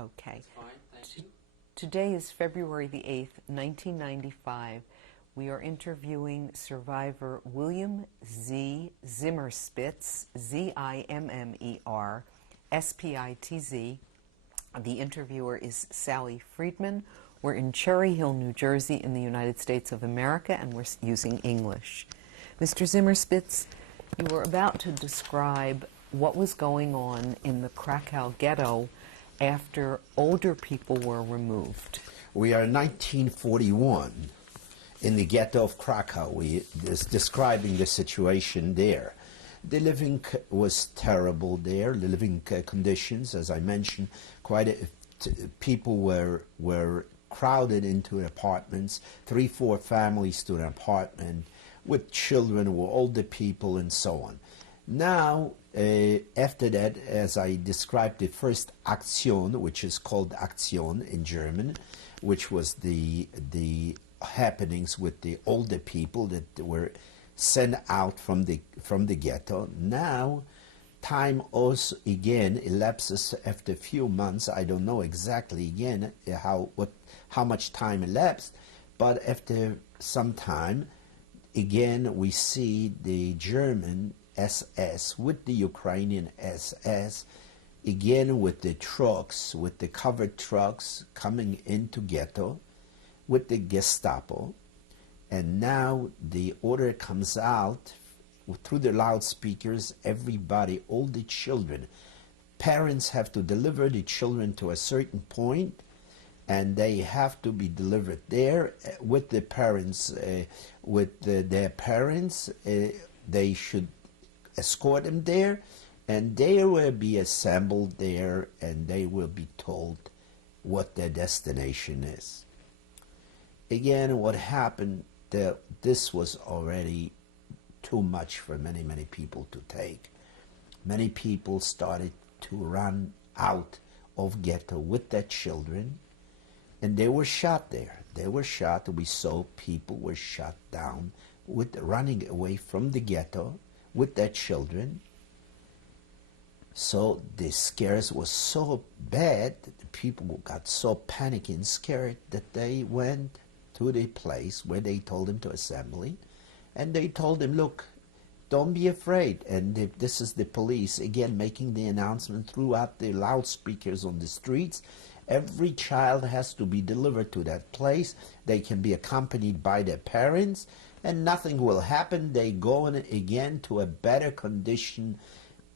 Okay. That's fine, thank you. Today is February the 8th, 1995. We are interviewing survivor William Z. Zimmerspitz, Zimmerspitz. The interviewer is Sally Friedman. We're in Cherry Hill, New Jersey, in the United States of America, and we're using English. Mr. Zimmerspitz, you were about to describe what was going on in the Krakow ghetto after older people were removed. We are in 1941 in the ghetto of Krakow. We is describing the situation there. The living was terrible there. The living conditions, as I mentioned, people were crowded into apartments, 3-4 families to an apartment with children, with older people, and so on. Now, after that, as I described the first Aktion, which is called Aktion in German, which was the happenings with the older people that were sent out from the ghetto. Now, time also again elapses after a few months. I don't know exactly again how much time elapsed, but after some time, again we see the German SS with the Ukrainian SS, again with the trucks, with the covered trucks coming into ghetto, with the Gestapo, and now the order comes out through the loudspeakers. Everybody, all the children, parents have to deliver the children to a certain point, and they have to be delivered there with the parents. Their parents, they should escort them there, and they will be assembled there, and they will be told what their destination is. Again, what happened, this was already too much for many, many people to take. Many people started to run out of ghetto with their children, and they were shot there. They were shot. We saw people were shot down with running away from the ghetto with their children. So the scares was so bad that the people got so panicky and scared that they went to the place where they told them to assemble, and they told them, look, don't be afraid. And this is the police again making the announcement throughout the loudspeakers on the streets. Every child has to be delivered to that place. They can be accompanied by their parents, and nothing will happen. They go in again to a better condition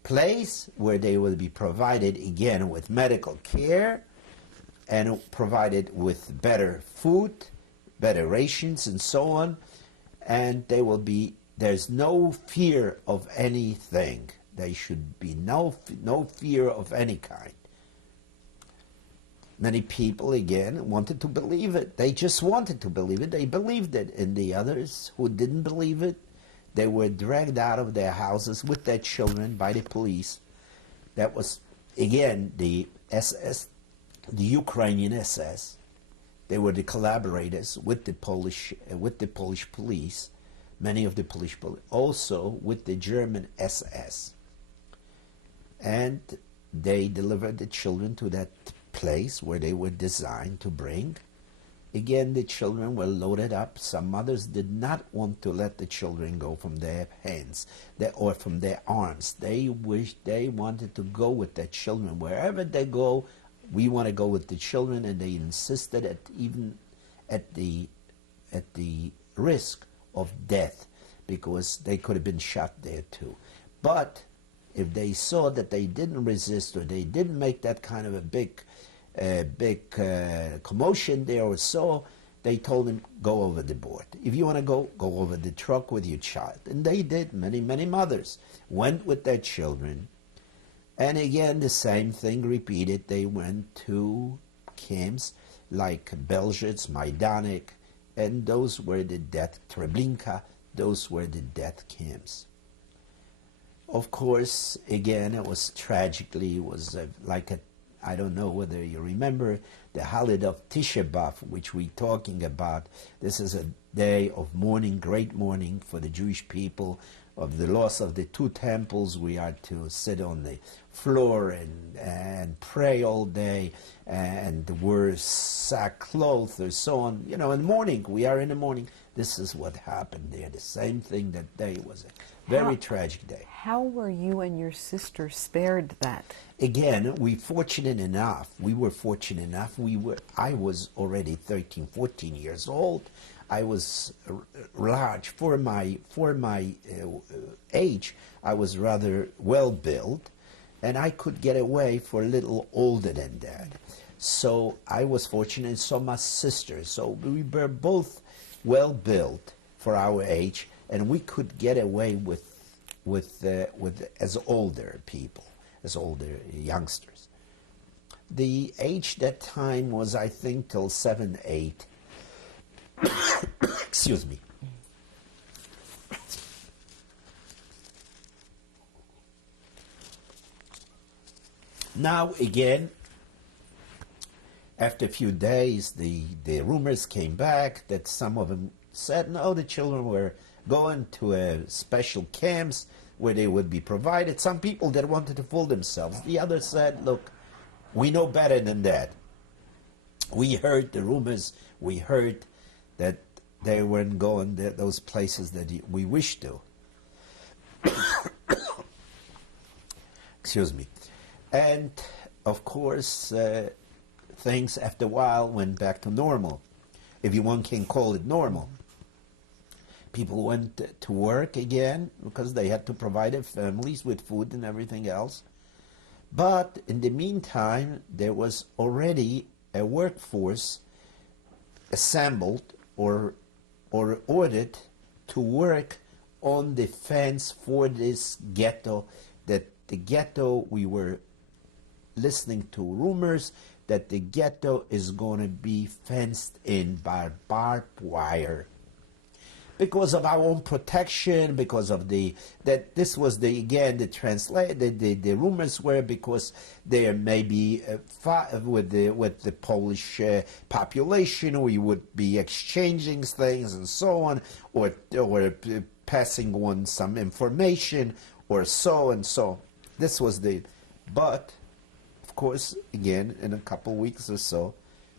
place where they will be provided again with medical care and provided with better food, better rations, and so on. And they will be, there's no fear of anything. There should be no fear of any kind. Many people, again, wanted to believe it. They just wanted to believe it. They believed it. And the others who didn't believe it, they were dragged out of their houses with their children by the police. That was, again, the SS, the Ukrainian SS. They were the collaborators with the Polish police, many of the Polish police, also with the German SS. And they delivered the children to that place where they were designed to bring. Again, the children were loaded up. Some mothers did not want to let the children go from their hands or from their arms. They wanted to go with their children. Wherever they go, we want to go with the children, and they insisted even at the risk of death, because they could have been shot there too. But if they saw that they didn't resist, or they didn't make that kind of a big commotion there or so, they told them, go over the board. If you want to go over the truck with your child. And they did. Many, many mothers went with their children. And again, the same thing repeated. They went to camps like Belzec, Majdanek, and those were the death, Treblinka, those were the death camps. Of course, again, it was tragically, it was like a, I don't know whether you remember, the holiday of Tisha B'Av, which we're talking about. This is a day of mourning, great mourning for the Jewish people, of the loss of the two temples. We had to sit on the floor and pray all day, and wear sackcloth or so on. You know, in the morning, we are in the morning. This is what happened there. The same thing that day was a very tragic day. How were you and your sister spared that? Again, we were fortunate enough. I was already 13, 14 years old. I was large for my age. I was rather well built, and I could get away for a little older than that. So I was fortunate, and so my sister. So we were both well built for our age, and we could get away with as older people, as older youngsters. The age that time was, I think, till 7, 8. Excuse me. Now again, after a few days, the rumors came back that some of them said, no, the children were going to special camps where they would be provided. Some people that wanted to fool themselves. The others said, look, we know better than that. We heard the rumors. We heard that they weren't going to those places that we wished to. Excuse me. And, of course, things after a while went back to normal, if one can call it normal. People went to work again because they had to provide their families with food and everything else. But in the meantime, there was already a workforce assembled or ordered to work on the fence for this ghetto. That the ghetto, we were listening to rumors that the ghetto is going to be fenced in by barbed wire. Because of our own protection, because of the rumors were because there may be with the Polish population, we would be exchanging things and so on, or passing on some information or so and so. This was but of course, again, in a couple weeks or so,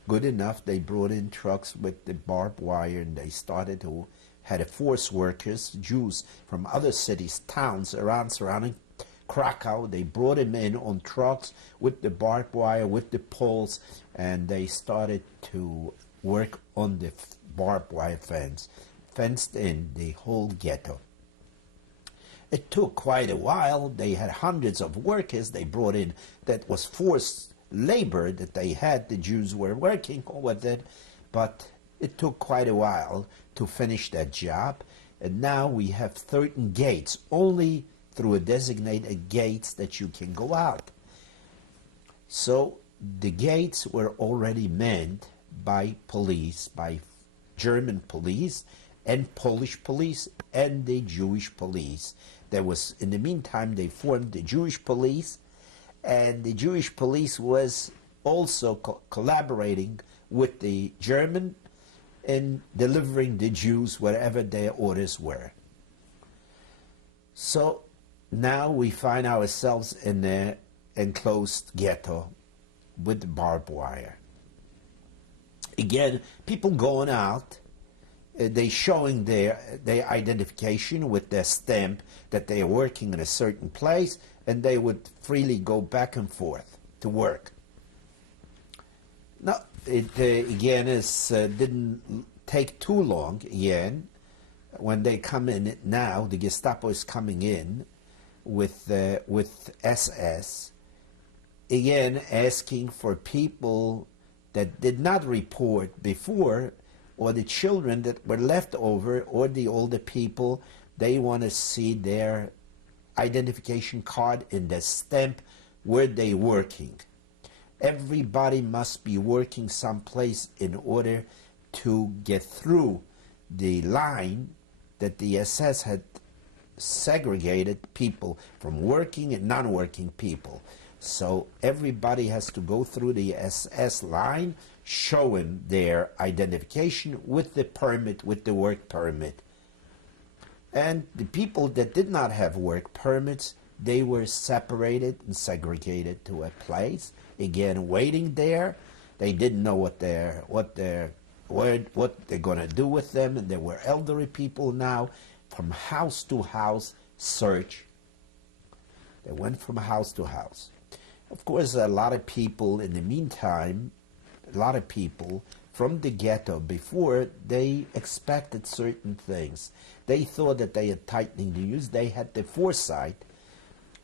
good enough, they brought in trucks with the barbed wire, and they started to had a force workers, Jews from other cities, towns around surrounding Krakow. They brought them in on trucks with the barbed wire, with the poles, and they started to work on the barbed wire fence, fenced in the whole ghetto. It took quite a while. They had hundreds of workers they brought in that was forced labor that they had. The Jews were working with it, but it took quite a while to finish that job. And now we have certain gates, only through a designated gates that you can go out. So the gates were already manned by police, by German police and Polish police and the Jewish police. There was, in the meantime, they formed the Jewish police, and the Jewish police was also collaborating with the German in delivering the Jews wherever their orders were. So now we find ourselves in an enclosed ghetto with barbed wire. Again, people going out, they showing their identification with their stamp that they are working in a certain place, and they would freely go back and forth to work. Now, it again didn't take too long. Again, when they come in now, the Gestapo is coming in with SS, again asking for people that did not report before, or the children that were left over, or the older people. They want to see their identification card and the stamp where they working. Everybody must be working someplace in order to get through the line that the SS had segregated people from working and non-working people. So everybody has to go through the SS line, showing their identification with the permit, with the work permit. And the people that did not have work permits, they were separated and segregated to a place. Again, waiting there. They didn't know what they're going to do with them, and there were elderly people now from house to house search. They went from house to house. Of course, a lot of people in the meantime, a lot of people from the ghetto before, they expected certain things. They thought that they had tightening the news. They had the foresight.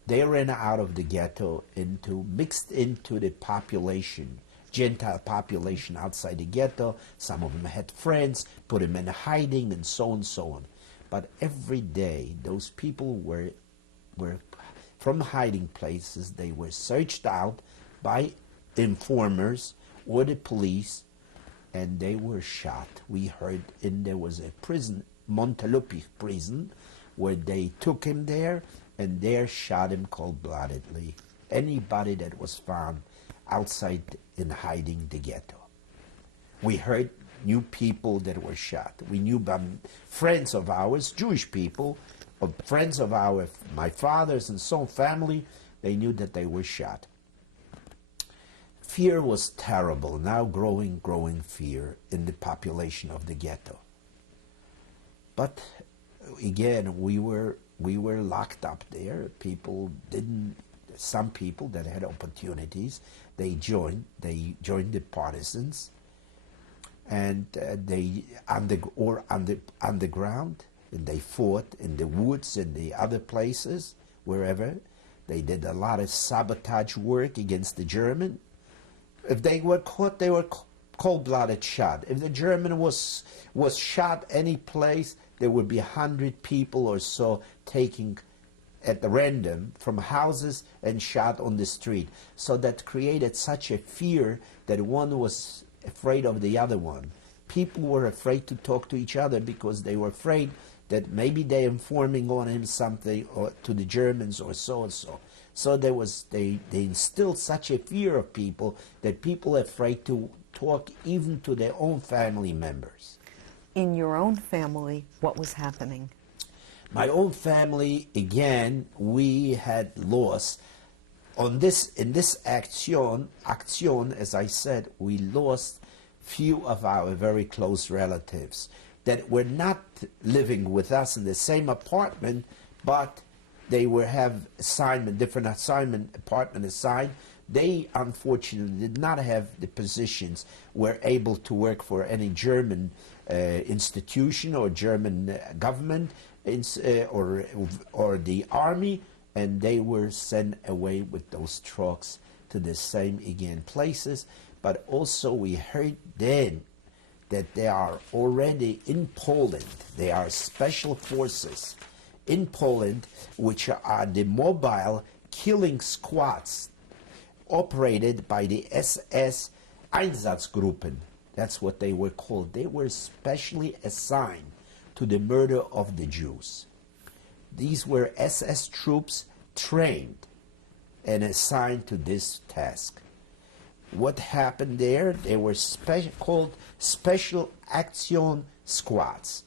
They ran out of the ghetto mixed into the population, Gentile population outside the ghetto. Some of them had friends, put them in hiding, and so on and so on. But every day, those people were from hiding places. They were searched out by informers or the police, and they were shot. We heard there was a prison, Montelupi prison, where they took him there, and there shot him cold-bloodedly. Anybody that was found outside in hiding the ghetto. We heard new people that were shot. We knew friends of ours, Jewish people, friends of my father's and so on, family, they knew that they were shot. Fear was terrible, now growing fear in the population of the ghetto. But again, we were locked up there. Some people that had opportunities, they joined the partisans, and they underground, and they fought in the woods and the other places, wherever. They did a lot of sabotage work against the German. If they were caught, they were cold-blooded shot. If the German was shot any place, there would be 100 people or so taking at random from houses and shot on the street. So that created such a fear that one was afraid of the other one. People were afraid to talk to each other because they were afraid that maybe they're informing on him something, or to the Germans or so and so. So they instilled such a fear of people that people are afraid to talk even to their own family members. In your own family, what was happening? My own family, again, we had lost in this action, as I said, we lost few of our very close relatives that were not living with us in the same apartment, but they have different apartment assigned. They unfortunately did not have the positions, were able to work for any German institution or German government or the army, and they were sent away with those trucks to the same again places. But also we heard then that they are already in Poland. They are special forces in Poland, which are the mobile killing squads operated by the SS Einsatzgruppen. That's what they were called. They were specially assigned to the murder of the Jews. These were SS troops trained and assigned to this task. What happened there? They were called Special Action Squads.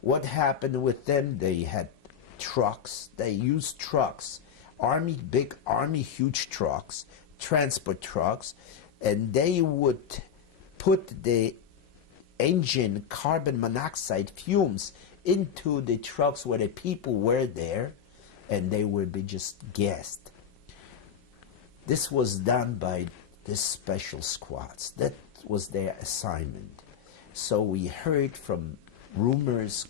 What happened with them? They had trucks. They used trucks, big army, huge trucks, transport trucks, and they would put the engine carbon monoxide fumes into the trucks where the people were there, and they would be just gassed. This was done by these special squads. That was their assignment. So we heard from rumors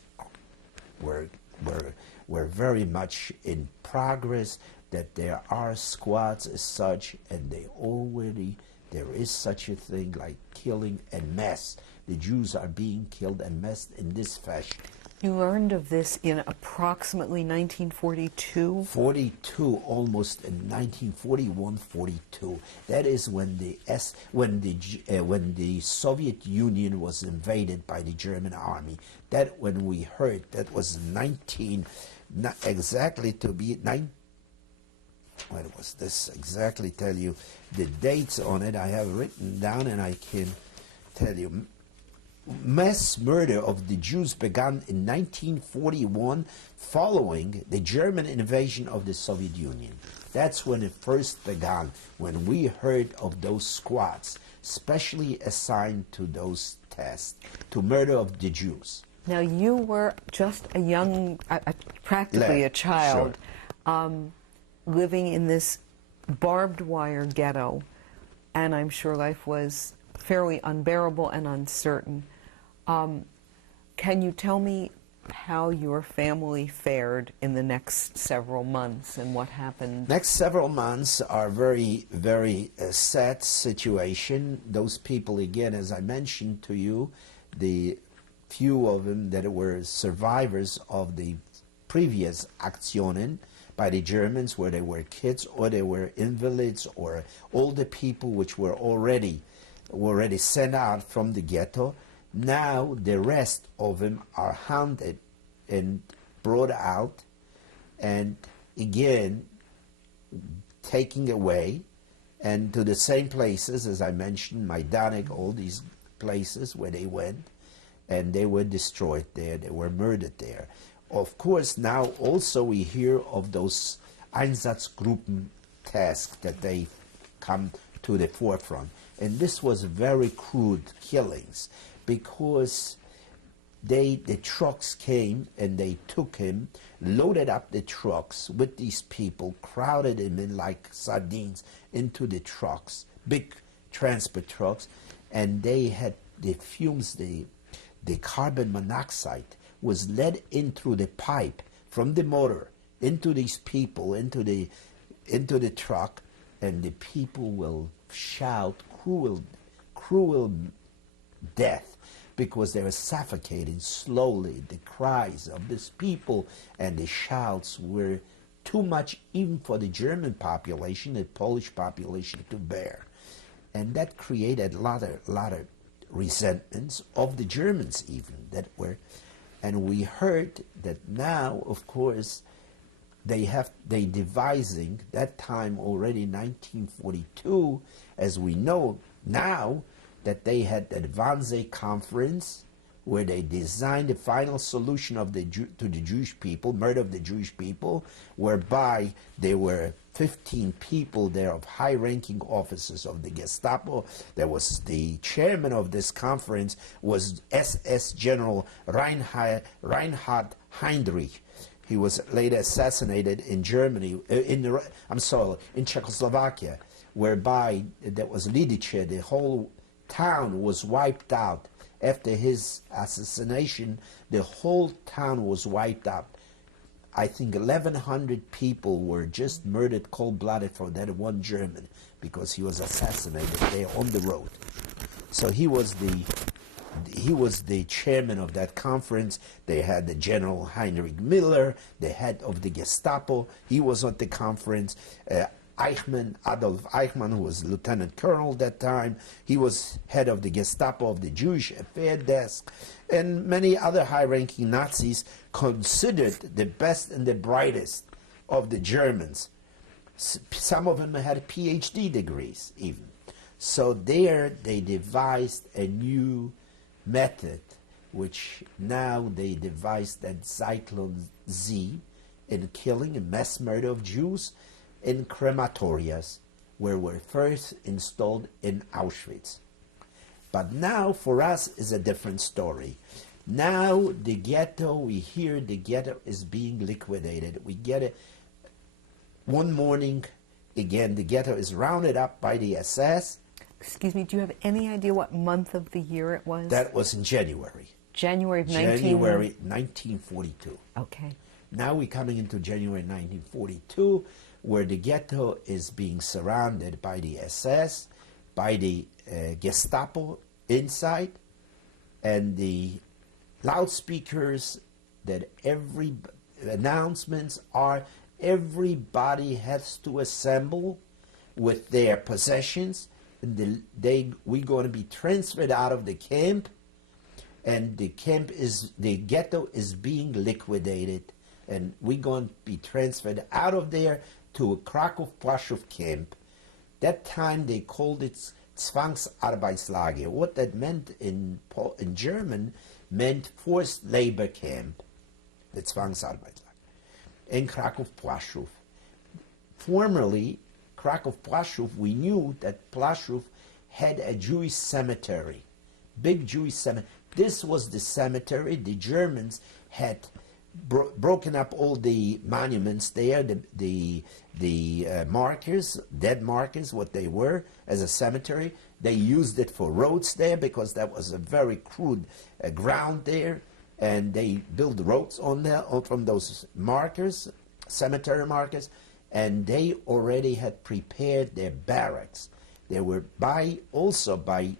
were very much in progress that there are squads as such, and there is such a thing like killing en masse. The Jews are being killed en masse in this fashion. You learned of this in approximately 1942? 42, almost in 1941-42. That is when the Soviet Union was invaded by the German army. That when we heard, that was not exactly to be what was this exactly? Tell you the dates on it. I have written down, and I can tell you. mass murder of the Jews began in 1941 following the German invasion of the Soviet Union. That's when it first began, when we heard of those squads specially assigned to those tests, to murder of the Jews. Now, you were just a young, practically a child, living in this barbed wire ghetto, and I'm sure life was fairly unbearable and uncertain. Can you tell me how your family fared in the next several months and what happened? Next several months are very, very sad situation. Those people, again, as I mentioned to you, the few of them that were survivors of the previous Aktionen by the Germans, where they were kids or they were invalids or older people which were already sent out from the ghetto. Now the rest of them are hunted and brought out and again taken away and to the same places, as I mentioned, Majdanek, all these places where they went, and they were destroyed there, they were murdered there. Of course, now also we hear of those Einsatzgruppen tasks that they come to the forefront. And this was very crude killings because the trucks came and they took him, loaded up the trucks with these people, crowded him in like sardines into the trucks, big transport trucks, and they had the fumes, the carbon monoxide was let in through the pipe from the motor into these people, into the truck, and the people will shout cruel death because they were suffocating slowly. The cries of these people and the shouts were too much even for the German population, the Polish population to bear. And that created a lot of resentments of the Germans even that were, and we heard that now, of course, they devising that time already 1942, as we know now, that they had the Wannsee Conference where they designed the final solution of to the Jewish people, murder of the Jewish people, whereby there were 15 people there of high-ranking officers of the Gestapo. There was the chairman of this conference was SS General Reinhard Heinrich. He was later assassinated in Germany, in Czechoslovakia, whereby there was Lidice. The whole town was wiped out. After his assassination, the whole town was wiped out. I think 1,100 people were just murdered cold-blooded for that one German because he was assassinated there on the road. So he was the chairman of that conference. They had the General Heinrich Miller, the head of the Gestapo. He was at the conference. Adolf Eichmann, who was lieutenant colonel at that time, he was head of the Gestapo of the Jewish Affair Desk, and many other high-ranking Nazis considered the best and the brightest of the Germans. Some of them had PhD degrees even. So there they devised a new method, which now they devised that Zyklon Z in killing and mass murder of Jews in crematorias, where were first installed in Auschwitz. But now for us is a different story. Now the ghetto, we hear the ghetto is being liquidated. We get it one morning, again, the ghetto is rounded up by the SS. Excuse me, do you have any idea what month of the year it was? That was in January. January of January 1942. Okay. Now we're coming into January 1942, where the ghetto is being surrounded by the SS, by the Gestapo inside, and the loudspeakers that every announcements are everybody has to assemble with their possessions, and we're going to be transferred out of the camp, and the ghetto is being liquidated, and we're going to be transferred out of there to a Krakow-Plaszow camp. That time they called it Zwangsarbeitslager. What that meant in German meant forced labor camp, the Zwangsarbeitslager, in Krakow-Plaszow. Formerly, Krakow-Plaszow, we knew that Plaszow had a Jewish cemetery, big Jewish cemetery. This was the cemetery. The Germans had broken up all the monuments there, the markers, dead markers, what they were, as a cemetery. They used it for roads there because that was a very crude ground there, and they built roads on there from those markers, cemetery markers, and they already had prepared their barracks. They were also by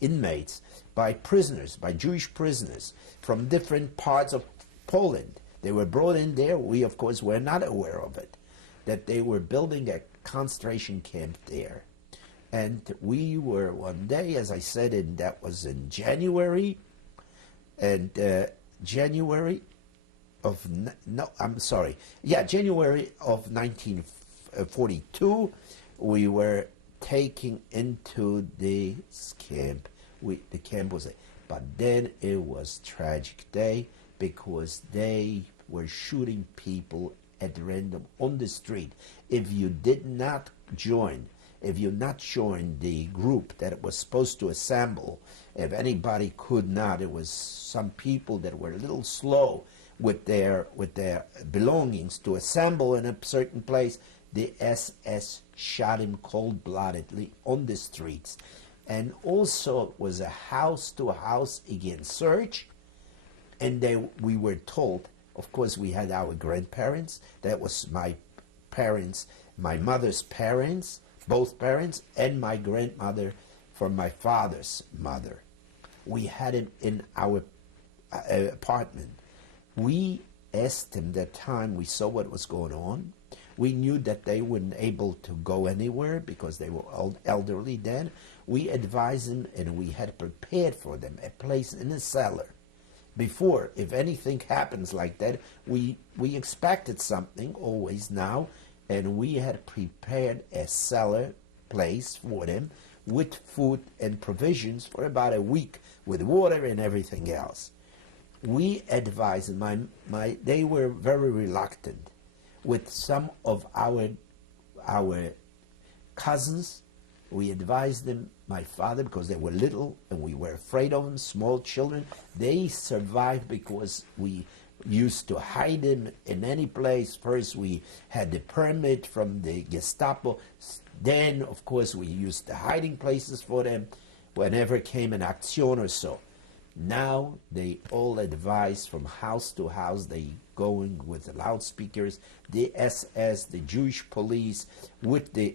inmates, by prisoners, by Jewish prisoners from different parts of Poland. They were brought in there. We, of course, were not aware of it, that they were building a concentration camp there. And we were one day, as I said, and that was in January, and January of 1942, we were taken into this camp. The camp was, but then it was tragic day because they were shooting people at random on the street. If you did not join, if you not joined the group that was supposed to assemble, if anybody could not, it was some people that were a little slow with their belongings to assemble in a certain place. The SS shot him cold-bloodedly on the streets. And also it was a house-to-house again search. And we were told, of course we had our grandparents, that was my parents, my mother's parents, both parents, and my grandmother from my father's mother. We had him in our apartment. We asked him that time, we saw what was going on. We knew that they weren't able to go anywhere because they were elderly then. We advised them, and we had prepared for them a place in a cellar. Before, if anything happens like that, we expected something always now, and we had prepared a cellar place for them with food and provisions for about a week, with water and everything else. We advised them, they were very reluctant. With some of our cousins, we advised them, my father, because they were little and we were afraid of them, small children. They survived because we used to hide them in any place. First we had the permit from the Gestapo. Then, of course, we used the hiding places for them whenever came an action or so. Now they all advise from house to house. They going with the loudspeakers, the SS, the Jewish police, with the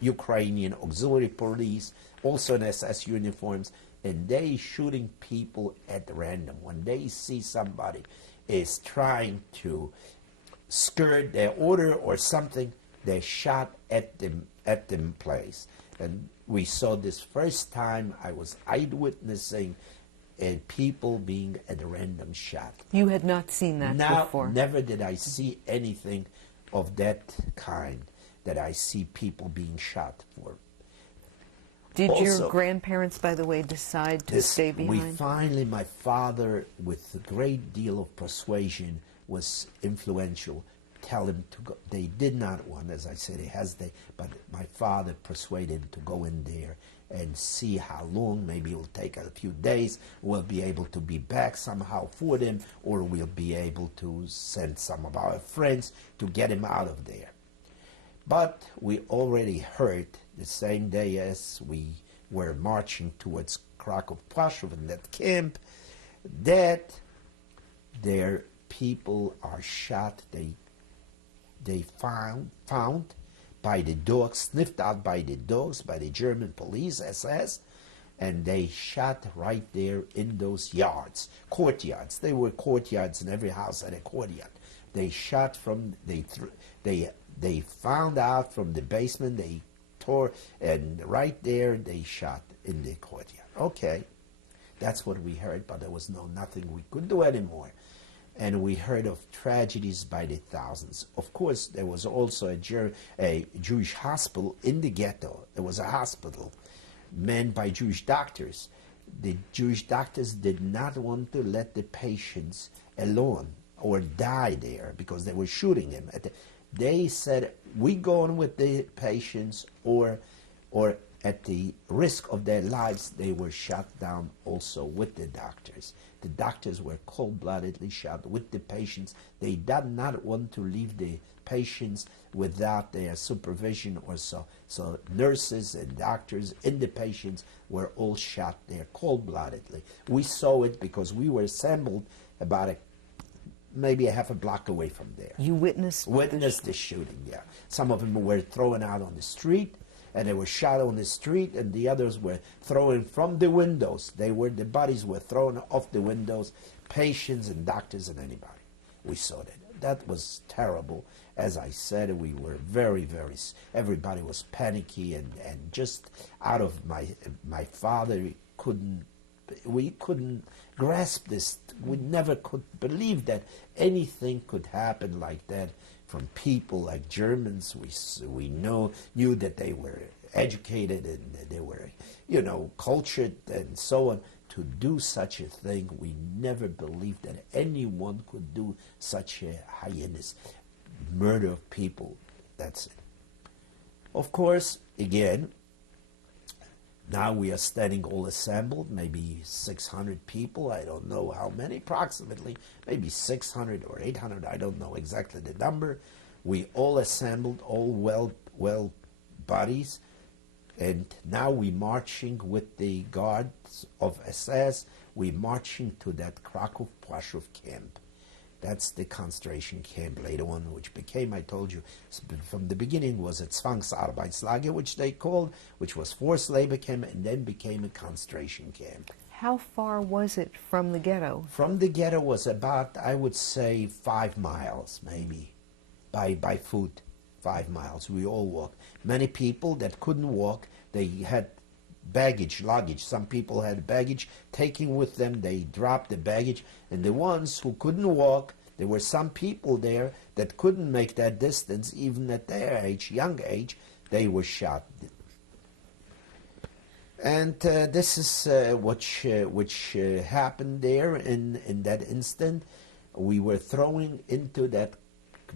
Ukrainian auxiliary police, also in SS uniforms, and they shooting people at random. When they see somebody is trying to skirt their order or something, they shot at them place. And we saw this first time. I was eyewitnessing people being at random shot. You had not seen that before? Never did I see anything of that kind, that I see people being shot for. Did Also, your grandparents, by the way, decide to stay behind? My father, with a great deal of persuasion, was influential. Tell him to go. They did not want, as I said, but my father persuaded him to go in there and see how long. Maybe it'll take a few days. We'll be able to be back somehow for them, or we'll be able to send some of our friends to get him out of there. But we already heard the same day as we were marching towards Krakow-Plaszow in that camp that their people are shot. They found by the dogs, sniffed out by the dogs, by the German police, SS, and they shot right there in those yards, courtyards. There were courtyards in every house had a courtyard. They shot from, they found out from the basement, they tore, and right there they shot in the courtyard. Okay, that's what we heard, but there was nothing we could do anymore. and we heard of tragedies by the thousands. Of course, there was also a Jewish hospital in the ghetto. It was a hospital manned by Jewish doctors. The Jewish doctors did not want to let the patients alone or die there because they were shooting them. They said, we go on with the patients, or at the risk of their lives, they were shot down also with the doctors. The doctors were cold-bloodedly shot with the patients. They did not want to leave the patients without their supervision or so. So nurses and doctors and the patients were all shot there cold-bloodedly. We saw it because we were assembled about maybe a half a block away from there. You witnessed the shooting, yeah. Some of them were thrown out on the street, and they were shot on the street, and the others were thrown from the windows. The bodies were thrown off the windows, patients and doctors and anybody. We saw that. That was terrible. As I said, we were very, very, everybody was panicky, and just out of my father we couldn't grasp this. We never could believe that anything could happen like that from people like Germans. We knew that they were educated and they were, cultured and so on. To do such a thing, we never believed that anyone could do such a heinous murder of people. That's it. Of course, again, now we are standing all assembled, maybe 600 people, I don't know how many, approximately, maybe 600 or 800, I don't know exactly the number. We all assembled, all well bodies, and now we marching with the guards of SS, we marching to that Krakow-Plaszow camp. That's the concentration camp later on, which became, I told you, from the beginning was a Zwangsarbeitslager, which they called, which was forced labor camp, and then became a concentration camp. How far was it from the ghetto? From the ghetto was about, I would say, 5 miles, maybe, by foot, 5 miles. We all walked. Many people that couldn't walk, they had luggage. Some people had baggage taking with them. They dropped the baggage. And the ones who couldn't walk, there were some people there that couldn't make that distance, even at their age, young age, they were shot. And this is which happened there in that instant. We were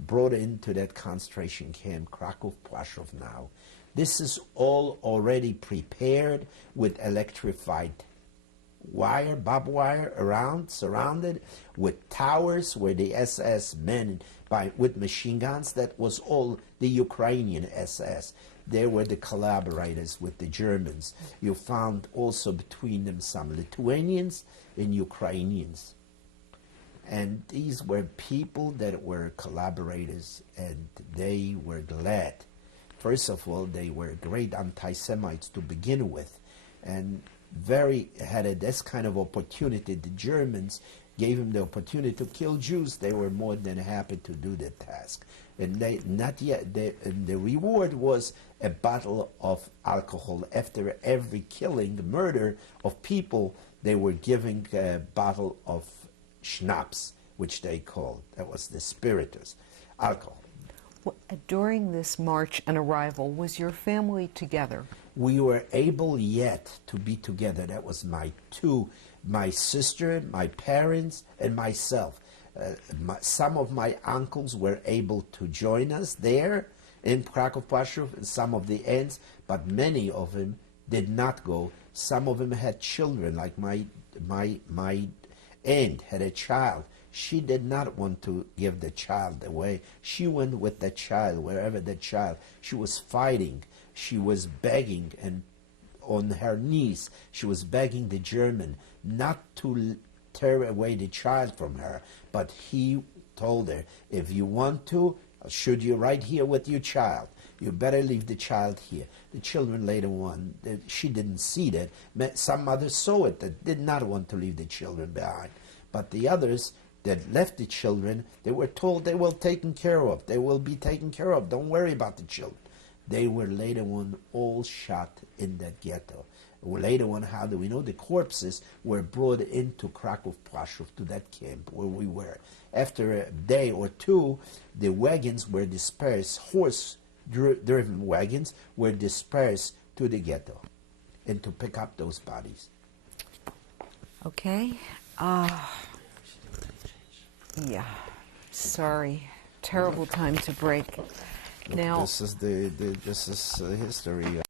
brought into that concentration camp, Krakow-Plaszow now. This is all already prepared with electrified wire, barbed wire around, surrounded with towers where the SS men with machine guns. That was all the Ukrainian SS. They were the collaborators with the Germans. You found also between them some Lithuanians and Ukrainians. And these were people that were collaborators, and they were glad. First of all, they were great anti-Semites to begin with, and had this kind of opportunity. The Germans gave them the opportunity to kill Jews. They were more than happy to do the task. And the reward was a bottle of alcohol. After every murder of people, they were giving a bottle of schnapps, which they called. That was the spiritus, alcohol. During this march and arrival, was your family together? We were able yet to be together. That was my sister, my parents, and myself. Some of my uncles were able to join us there in Krakow-Plaszow, and some of the aunts, but many of them did not go. Some of them had children, like my aunt had a child. She did not want to give the child away. She went with the child, wherever the child. She was fighting. She was begging, and on her knees, she was begging the German not to tear away the child from her. But he told her, if you want to, I'll shoot you right here with your child. You better leave the child here. The children later on, she didn't see that. Some mothers saw it, that did not want to leave the children behind. But the others that left the children, they were told they will be taken care of. They will be taken care of. Don't worry about the children. They were later on all shot in that ghetto. Later on, how do we know? The corpses were brought into Krakow-Plaszow, to that camp where we were. after a day or two, the wagons were dispersed, horse-driven wagons were dispersed to the ghetto and to pick up those bodies. Okay. Yeah. Sorry. Terrible time to break. Now, This is history.